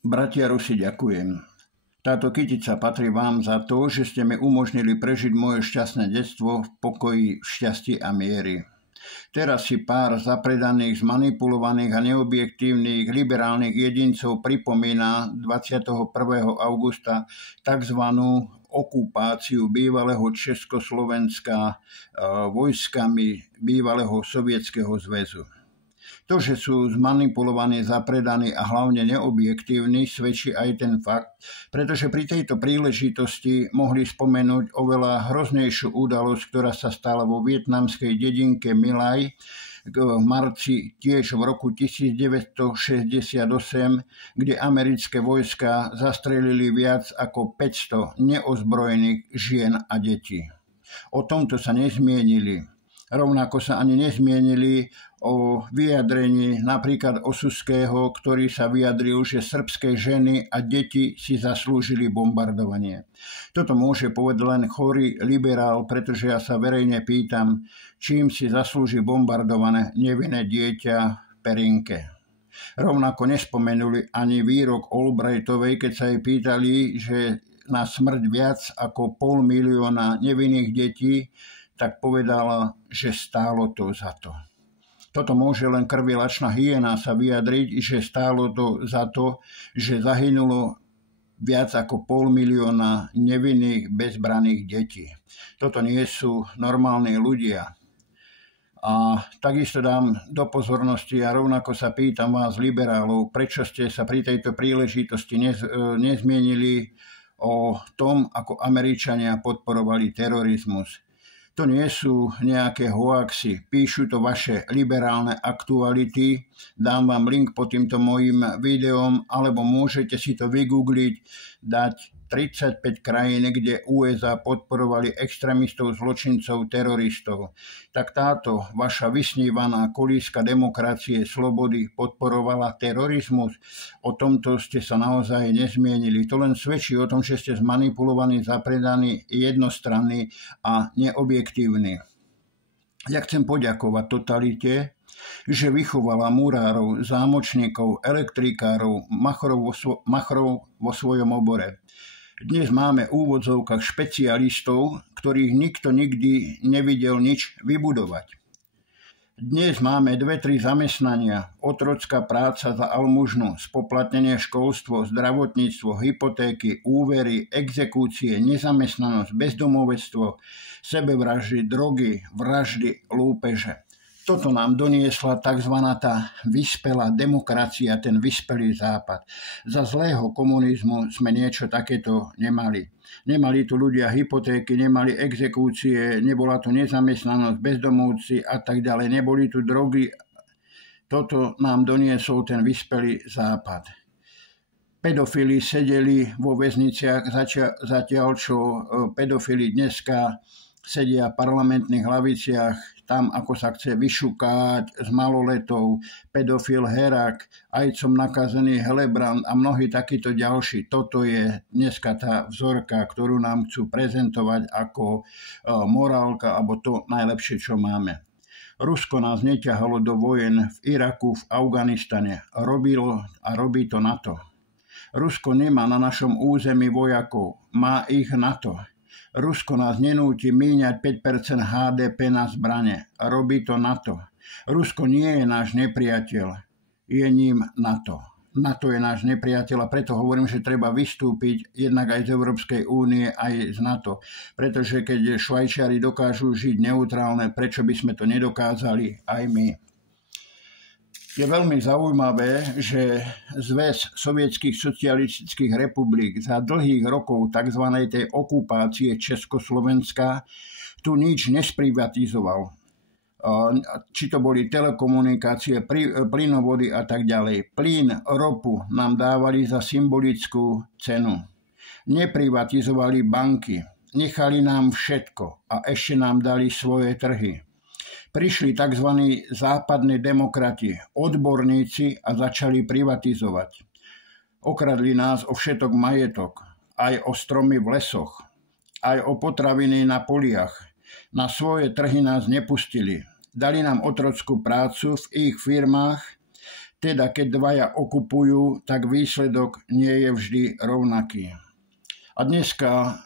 Bratia Rusi, ďakujem. Táto kytica patrí vám za to, že ste mi umožnili prežiť moje šťastné detstvo v pokoji, šťastí a miery. Teraz si pár zapredaných, zmanipulovaných a neobjektívnych liberálnych jedincov pripomína 21. augusta tzv. Okupáciu bývalého Československa vojskami bývalého Sovietskeho zväzu. To, že sú zmanipulovaní, zapredaní a hlavne neobjektívni, svedčí aj ten fakt, pretože pri tejto príležitosti mohli spomenúť oveľa hroznejšiu udalosť, ktorá sa stala vo vietnamskej dedinke My Lai v marci tiež v roku 1968, kde americké vojska zastrelili viac ako 500 neozbrojených žien a detí. O tomto sa nezmienili. Rovnako sa ani nezmienili o vyjadrení napríklad Osuského, ktorý sa vyjadril, že srbské ženy a deti si zaslúžili bombardovanie. Toto môže povedať len chorý liberál, pretože ja sa verejne pýtam, čím si zaslúži bombardované nevinné dieťa Perinke. Rovnako nespomenuli ani výrok Albrightovej, keď sa jej pýtali, že na smrť viac ako 500 000 nevinných detí, tak povedala, že stálo to za to. Toto môže len krvilačná hyena sa vyjadriť, že stálo to za to, že zahynulo viac ako 500 000 nevinných bezbranných detí. Toto nie sú normálni ľudia. A takisto dám do pozornosti a rovnako sa pýtam vás, liberálov, prečo ste sa pri tejto príležitosti nezmienili o tom, ako Američania podporovali terorizmus. To nie sú nejaké hoaxy, píšu to vaše liberálne aktuality, dám vám link pod týmto mojím videom, alebo môžete si to vygoogliť, dať 35 krajín, kde USA podporovali extrémistov, zločincov, teroristov. Tak táto vaša vysnívaná kolíska demokracie, slobody podporovala terorizmus. O tomto ste sa naozaj nezmienili. To len svedčí o tom, že ste zmanipulovaní, zapredaní, jednostranní a neobjektívni. Ja chcem poďakovať totalite, že vychovala murárov, zámočníkov, elektrikárov, machrov vo svojom obore. Dnes máme v úvodzovkách špecialistov, ktorých nikto nikdy nevidel nič vybudovať. Dnes máme 2-3 zamestnania, otrocká práca za almužnu, spoplatnenie školstvo, zdravotníctvo, hypotéky, úvery, exekúcie, nezamestnanosť, bezdomovectvo, sebevraždy, drogy, vraždy, lúpeže. Toto nám doniesla tzv. Tá vyspelá demokracia, ten vyspelý západ. Za zlého komunizmu sme niečo takéto nemali. Nemali tu ľudia hypotéky, nemali exekúcie, nebola tu nezamestnanosť, bezdomovci a tak ďalej, neboli tu drogy. Toto nám doniesol ten vyspelý západ. Pedofili sedeli vo väzniciach, zatiaľ čo pedofili dneska sedia v parlamentných hlaviciach, tam ako sa chce vyšukať s maloletou, pedofil Herak, ajcom nakazený Helebrant a mnohí takíto ďalší. Toto je dneska tá vzorka, ktorú nám chcú prezentovať ako morálka alebo to najlepšie, čo máme. Rusko nás neťahalo do vojen v Iraku, v Afganistane. Robilo a robí to NATO. Rusko nemá na našom území vojakov, má ich NATO. Rusko nás nenúti míňať 5% HDP na zbrane. Robí to NATO. Rusko nie je náš nepriateľ, je ním NATO. NATO je náš nepriateľ a preto hovorím, že treba vystúpiť jednak aj z Európskej únie, aj z NATO. Pretože keď Švajčiari dokážu žiť neutrálne, prečo by sme to nedokázali aj my? Je veľmi zaujímavé, že Zväz sovietských socialistických republik za dlhých rokov tzv. Tej okupácie Československa tu nič nesprivatizoval. Či to boli telekomunikácie, plynovody a tak ďalej. Plyn, ropu nám dávali za symbolickú cenu. Neprivatizovali banky, nechali nám všetko a ešte nám dali svoje trhy. Prišli tzv. Západní demokrati, odborníci a začali privatizovať. Okradli nás o všetok majetok, aj o stromy v lesoch, aj o potraviny na poliach. Na svoje trhy nás nepustili. Dali nám otrockú prácu v ich firmách, Teda keď dvaja okupujú, tak výsledok nie je vždy rovnaký. A dneska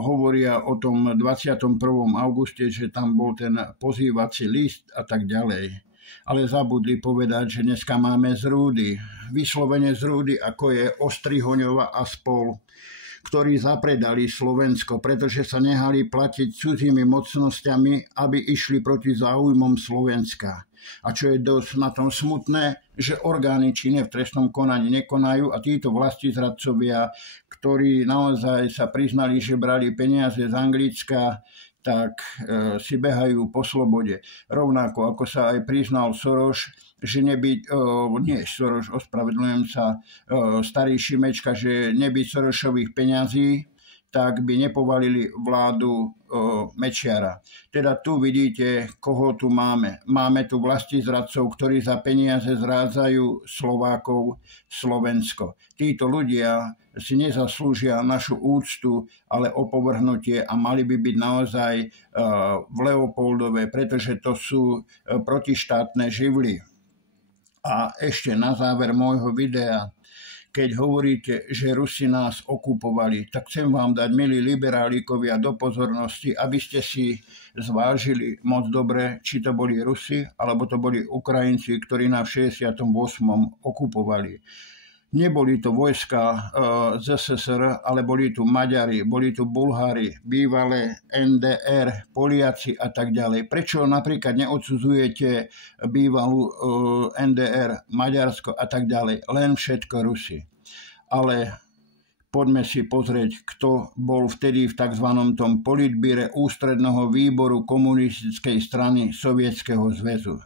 hovoria o tom 21. auguste, že tam bol ten pozývací list a tak ďalej. Ale zabudli povedať, že dneska máme zrúdy, vyslovene zrúdy, ako je Ostrihoňova a spol, ktorí zapredali Slovensko, pretože sa nehali platiť cudzími mocnosťami, aby išli proti záujmom Slovenska. A čo je dosť na tom smutné, že orgány činné v trestnom konaní nekonajú a títo vlastizradcovia, ktorí naozaj sa priznali, že brali peniaze z Anglicka, tak si behajú po slobode. Rovnako ako sa aj priznal Soros, že ospravedlňujem sa, starý Šimečka, že nebyť Sorosových peňazí, tak by nepovalili vládu Mečiara. Teda tu vidíte, koho tu máme. Máme tu vlastizradcov, ktorí za peniaze zrádzajú Slovákov, Slovensko. Títo ľudia si nezaslúžia našu úctu, ale opovrhnutie a mali by byť naozaj v Leopoldove, pretože to sú protištátne živly. A ešte na záver môjho videa, keď hovoríte, že Rusi nás okupovali, tak chcem vám dať, milí liberálikovia, do pozornosti, aby ste si zvážili moc dobre, či to boli Rusi, alebo to boli Ukrajinci, ktorí nás v 68. okupovali. Neboli to vojska ZSSR, ale boli tu Maďari, boli tu Bulhári, bývalé NDR, Poliaci a tak ďalej. Prečo napríklad neodsudzujete bývalú NDR, Maďarsko a tak ďalej? Len všetko Rusi. Ale poďme si pozrieť, kto bol vtedy v tzv. Tom politbíre ústredného výboru komunistickej strany Sovietskeho zväzu.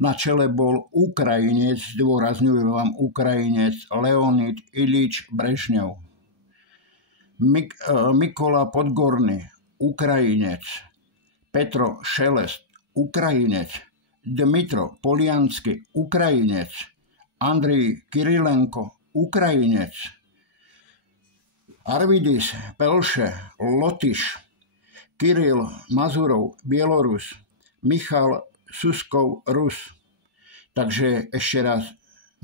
Na čele bol Ukrajinec, zdôrazňujem vám Ukrajinec, Leonid Ilič Brežňov. Mikola Podgorný, Ukrajinec. Petro Šelest, Ukrajinec. Dmitro Poliansky, Ukrajinec. Andrej Kirilenko, Ukrajinec. Arvidis Pelše, Lotyš. Kiril Mazurov, Bielorus. Michal Suskov, Rus. Takže ešte raz,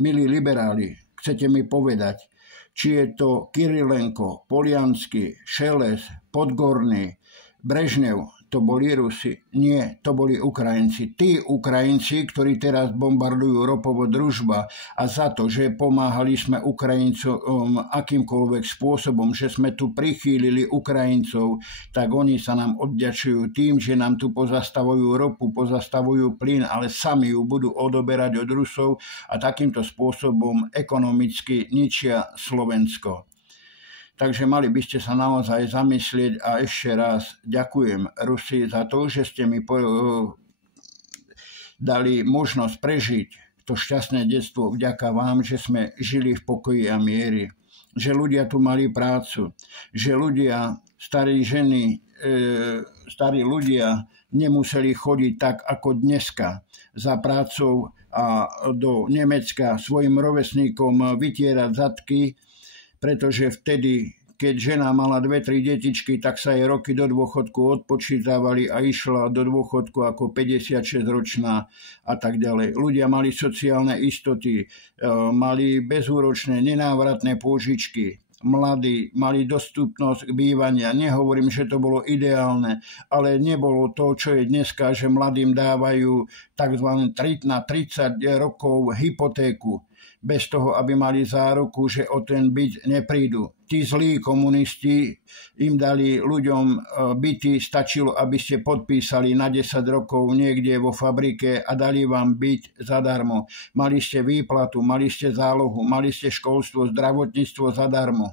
milí liberáli, chcete mi povedať, či je to Kirilenko, Poliansky, Šeles, Podgorný, Brežnev, to boli Rusi? Nie, to boli Ukrajinci. Tí Ukrajinci, ktorí teraz bombardujú ropovo Družba a za to, že pomáhali sme Ukrajincom akýmkoľvek spôsobom, že sme tu prichýlili Ukrajincov, tak oni sa nám odďačujú tým, že nám tu pozastavujú ropu, pozastavujú plyn, ale sami ju budú odoberať od Rusov a takýmto spôsobom ekonomicky ničia Slovensko. Takže mali by ste sa naozaj zamyslieť a ešte raz ďakujem Rusi za to, že ste mi dali možnosť prežiť to šťastné detstvo vďaka vám, že sme žili v pokoji a miery. Že ľudia tu mali prácu, že ľudia, starí ženy, starí ľudia nemuseli chodiť tak ako dneska za prácou a do Nemecka svojim rovesníkom vytierať zadky, pretože vtedy, keď žena mala 2-3 detičky, tak sa jej roky do dôchodku odpočítavali a išla do dôchodku ako 56-ročná a tak ďalej. Ľudia mali sociálne istoty, mali bezúročné, nenávratné pôžičky. Mladí mali dostupnosť k bývania. Nehovorím, že to bolo ideálne, ale nebolo to, čo je dneska, že mladým dávajú tzv. Na 30 rokov hypotéku, bez toho, aby mali záruku, že o ten byt neprídu. Tí zlí komunisti im dali ľuďom byty, stačilo, aby ste podpísali na 10 rokov niekde vo fabrike a dali vám byt zadarmo. Mali ste výplatu, mali ste zálohu, mali ste školstvo, zdravotníctvo zadarmo.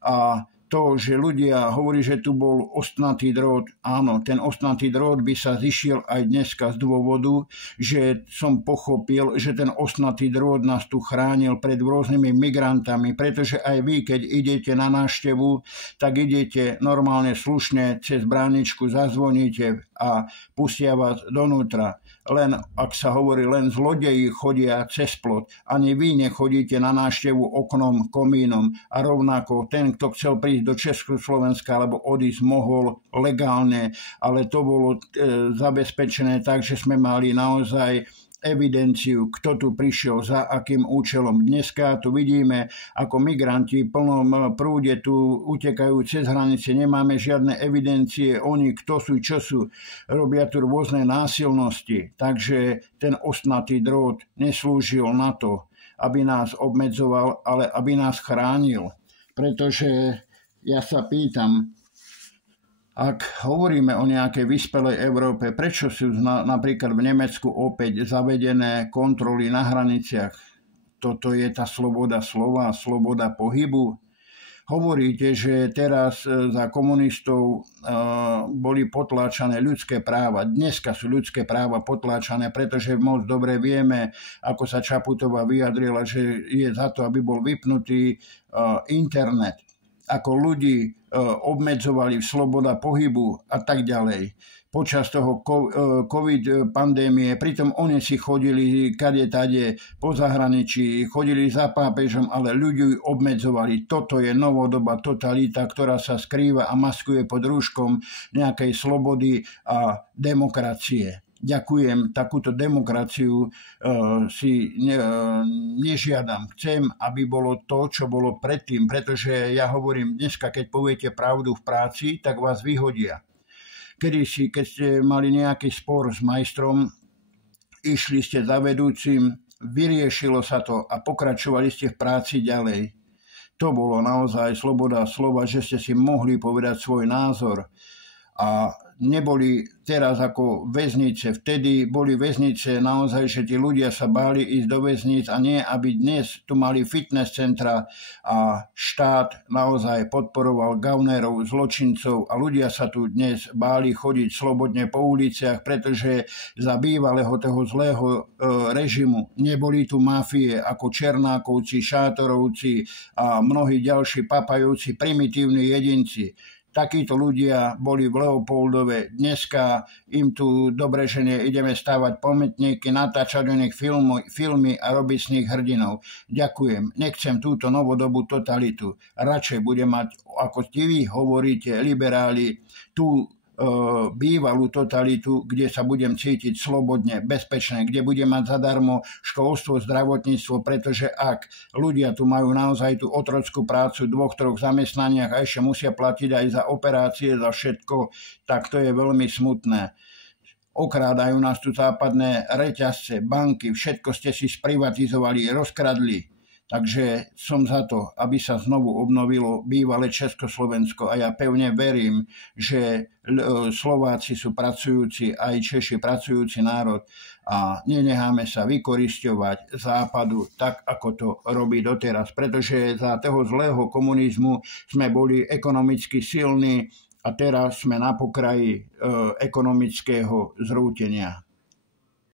A to, že ľudia hovorí, že tu bol ostnatý drôt, áno, ten ostnatý drôt by sa zišiel aj dneska z dôvodu, že som pochopil, že ten ostnatý drôt nás tu chránil pred rôznymi migrantami, pretože aj vy, keď idete na návštevu, tak idete normálne slušne cez bráničku, zazvoníte a pustia vás donútra. Len, ak sa hovorí, len zlodeji chodia cez plot. Ani vy nechodíte na návštevu oknom, komínom. A rovnako ten, kto chcel prísť do Československa alebo odísť, mohol legálne, ale to bolo zabezpečené tak, že sme mali naozaj evidenciu, kto tu prišiel za akým účelom. Dneska tu vidíme, ako migranti v plnom prúde tu utekajú cez hranice, nemáme žiadne evidencie, oni kto sú, čo sú, robia tu rôzne násilnosti. Takže ten ostnatý drôt neslúžil na to, aby nás obmedzoval, ale aby nás chránil. Pretože ja sa pýtam, ak hovoríme o nejakej vyspelej Európe, prečo sú napríklad v Nemecku opäť zavedené kontroly na hraniciach? Toto je tá sloboda slova, sloboda pohybu. Hovoríte, že teraz za komunistov boli potláčané ľudské práva. Dneska sú ľudské práva potláčané, pretože moc dobre vieme, ako sa Čaputová vyjadrila, že je za to, aby bol vypnutý internet, ako ľudí obmedzovali sloboda pohybu a tak ďalej. Počas toho COVID pandémie, pritom oni si chodili kade-tade po zahraničí, chodili za pápežom, ale ľudí obmedzovali. Toto je novodobá totalita, ktorá sa skrýva a maskuje pod rúškom nejakej slobody a demokracie. Ďakujem, takúto demokraciu si nežiadam. Chcem, aby bolo to, čo bolo predtým, pretože ja hovorím, dneska, keď poviete pravdu v práci, tak vás vyhodia. Kedysi, keď ste mali nejaký spor s majstrom, išli ste za vedúcim, vyriešilo sa to a pokračovali ste v práci ďalej. To bolo naozaj sloboda slova, že ste si mohli povedať svoj názor a neboli teraz ako väznice. Vtedy boli väznice naozaj, že tí ľudia sa báli ísť do väznic a nie, aby dnes tu mali fitness centra a štát naozaj podporoval gaunérov, zločincov a ľudia sa tu dnes báli chodiť slobodne po uliciach, pretože za bývalého toho zlého režimu neboli tu mafie ako Černákovci, Šátorovci a mnohí ďalší papajúci primitívni jedinci. Takíto ľudia boli v Leopoldove. Dneska im tu dobre, že ideme stavať pamätníky, natáčať o nich filmy a robiť z nich hrdinov. Ďakujem. Nechcem túto novodobú totalitu. Radšej budem mať, ako vy hovoríte, liberáli, tú bývalú totalitu, kde sa budem cítiť slobodne, bezpečne, kde budem mať zadarmo školstvo, zdravotníctvo, pretože ak ľudia tu majú naozaj tú otrockú prácu v 2-3 zamestnaniach a ešte musia platiť aj za operácie, za všetko, tak to je veľmi smutné. Okrádajú nás tu západné reťazce, banky, všetko ste si sprivatizovali, rozkradli. Takže som za to, aby sa znovu obnovilo bývalé Československo a ja pevne verím, že Slováci sú pracujúci, aj Češi pracujúci národ a nenecháme sa vykorisťovať západu tak, ako to robí doteraz, pretože za toho zlého komunizmu sme boli ekonomicky silní a teraz sme na pokraji ekonomického zrútenia.